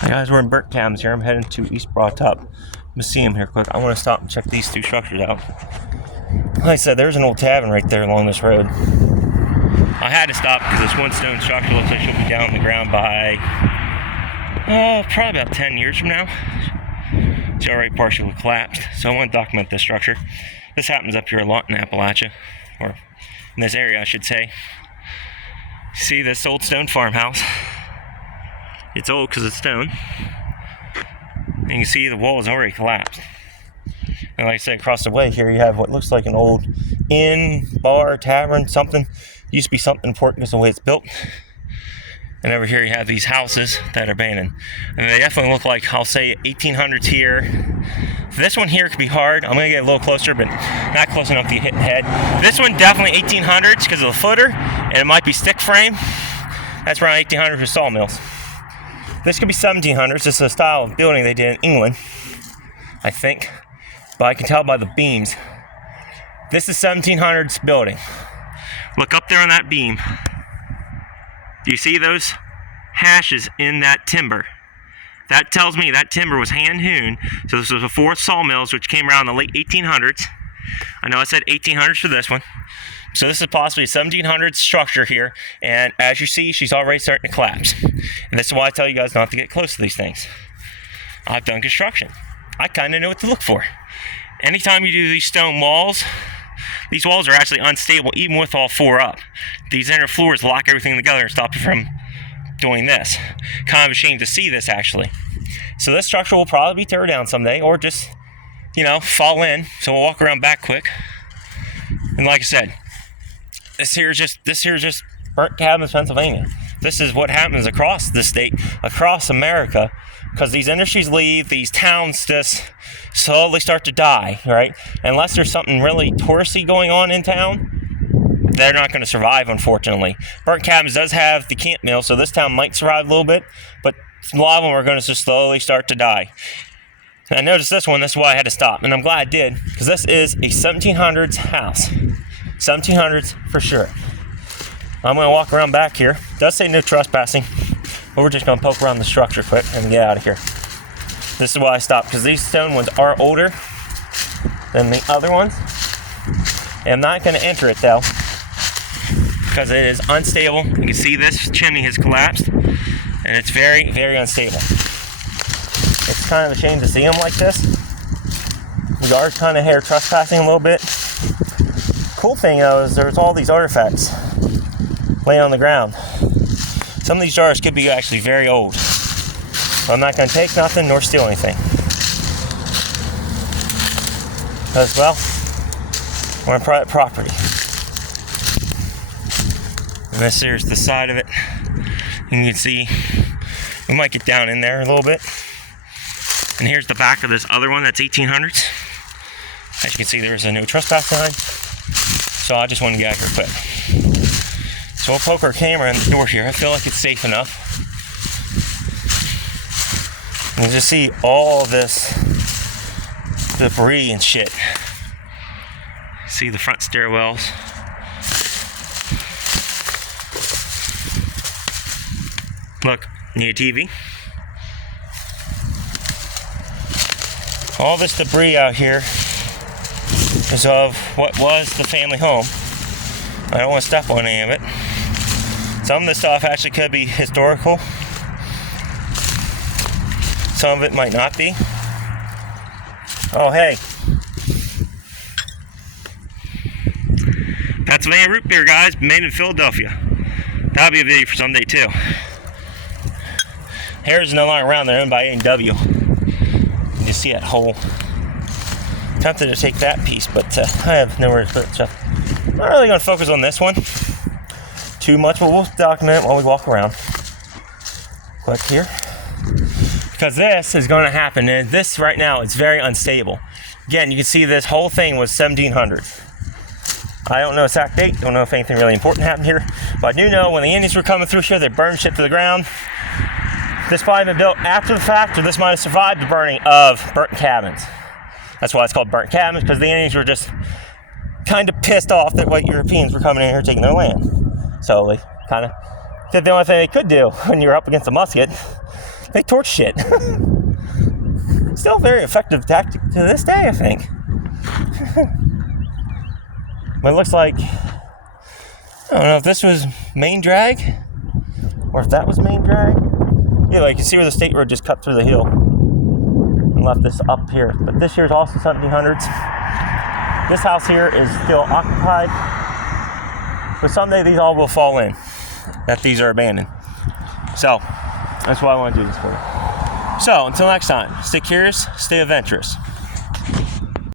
Hi guys, we're in Burnt Cabins here. I'm heading to East Broad Top Museum here quick. I want to stop and check these two structures out. Like I said, there's an old tavern right there along this road. I had to stop because this one stone structure looks like she'll be down on the ground by, probably about 10 years from now. It's already partially collapsed, so I want to document this structure. This happens up here a lot in Appalachia, or in this area I should say. See this old stone farmhouse? It's old because it's stone. And you can see the wall is already collapsed. And like I said, across the way here you have what looks like an old inn, bar, tavern, something. Used to be something important because of the way it's built. And over here you have these houses that are abandoned. And they definitely look like, I'll say, 1800s here. This one here could be hard. I'm going to get a little closer, but not close enough to hit the head. This one definitely 1800s because of the footer, and it might be stick frame. That's around 1800s with sawmills. This could be 1700s. This is a style of building they did in England, I think. But I can tell by the beams. This is 1700s building. Look up there on that beam. Do you see those hashes in that timber? That tells me that timber was hand hewn. So this was before sawmills, which came around in the late 1800s. I know I said 1800s for this one. So this is possibly a 1700s structure here, and as you see, she's already starting to collapse. And this is why I tell you guys not to get close to these things. I've done construction. I kind of know what to look for. Anytime you do these stone walls, these walls are actually unstable even with all four up. These inner floors lock everything together and stop you from doing this. Kind of a shame to see this actually. So this structure will probably be teared down someday, or just, fall in. So we'll walk around back quick. And like I said, this here is just Burnt Cabins, Pennsylvania. This is what happens across the state, across America, because these industries leave, these towns just slowly start to die, right? Unless there's something really touristy going on in town, they're not going to survive, unfortunately. Burnt Cabins does have the camp mill, so this town might survive a little bit, but a lot of them are going to just slowly start to die. And I noticed this one, that's why I had to stop, and I'm glad I did, because this is a 1700s house. 1700s for sure. I'm going to walk around back here. It does say no trespassing, but we're just going to poke around the structure quick and get out of here. This is why I stopped, because these stone ones are older than the other ones. And I'm not going to enter it though, because it is unstable. You can see this chimney has collapsed, and it's very, very unstable. It's kind of a shame to see them like this. We are kind of here trespassing a little bit. Cool thing though is there's all these artifacts laying on the ground. Some of these jars could be actually very old. So I'm not going to take nothing nor steal anything. Because, well, we're on private property. And this here's the side of it. And you can see we might get down in there a little bit. And here's the back of this other one that's 1800s. As you can see, there's a no trespass sign. So I just want to get out here quick. So we'll poke our camera in the door here. I feel like it's safe enough. And you just see all this debris and shit. See the front stairwells. Look, need a TV. All this debris out here is of what was the family home. I don't want to step on any of it. Some of this stuff actually could be historical. Some of it might not be. Oh, hey. Pennsylvania root beer, guys, made in Philadelphia. That'll be a video for someday, too. Harris is no longer around. They're owned by A&W. You can see that hole. Tempted to take that piece, but I have nowhere to put stuff. I'm not really going to focus on this one too much, but we'll document it while we walk around. Click here. Because this is going to happen, and this right now is very unstable. Again, you can see this whole thing was 1700s. I don't know exact date, don't know if anything really important happened here, but I do know when the Indians were coming through here, they burned shit to the ground. This might have been built after the fact, or this might have survived the burning of Burnt Cabins. That's why it's called Burnt Cabins, because the Indians were just kind of pissed off that white Europeans were coming in here taking their land. So they kind of did the only thing they could do when you're up against a musket. They torch shit. Still a very effective tactic to this day, I think. But it looks like, I don't know if this was main drag or if that was main drag. Yeah, like you see where the state road just cut through the hill and left this up here. But this here is also 1700s. This house here is still occupied, but someday these all will fall in, that these are abandoned. So that's why I want to do this for you. So until next time, stay curious, stay adventurous.